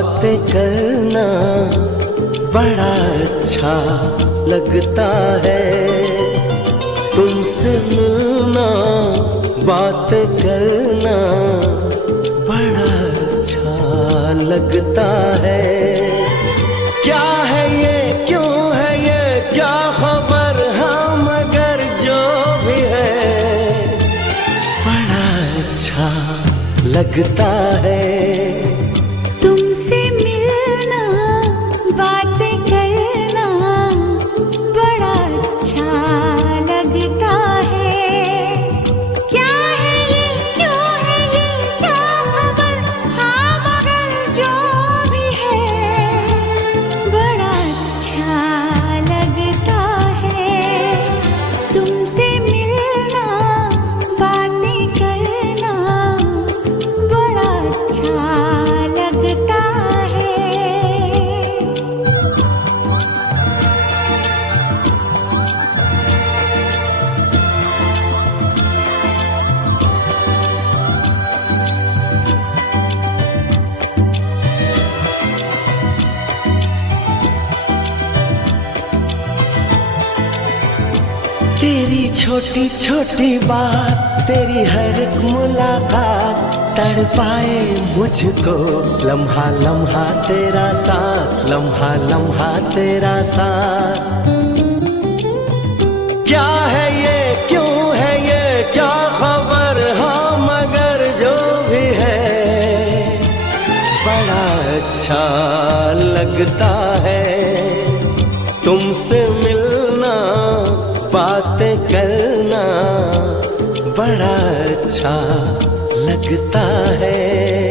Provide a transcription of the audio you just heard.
बातें करना बड़ा अच्छा लगता है। तुमसे मिलना बातें करना बड़ा अच्छा लगता है। क्या है ये, क्यों है ये, क्या खबर, हाँ मगर जो भी है बड़ा अच्छा लगता है। तुमसे मिलना बातें करना बड़ा अच्छा लगता है। क्या है ये, क्यों है ये, क्या खबर, हाँ मगर जो भी है बड़ा अच्छा लगता है। तुमसे मिलना बातें करना बड़ा अच्छा लगता है। तेरी छोटी छोटी बात, तेरी हर एक मुलाकात तड़पाए मुझको। लम्हा लम्हा तेरा साथ, लम्हा लम्हा तेरा साथ। क्या है ये, क्यों है ये, क्या खबर, हाँ मगर जो भी है बड़ा अच्छा लगता है। तुमसे मिलना बातें करना बड़ा अच्छा लगता है।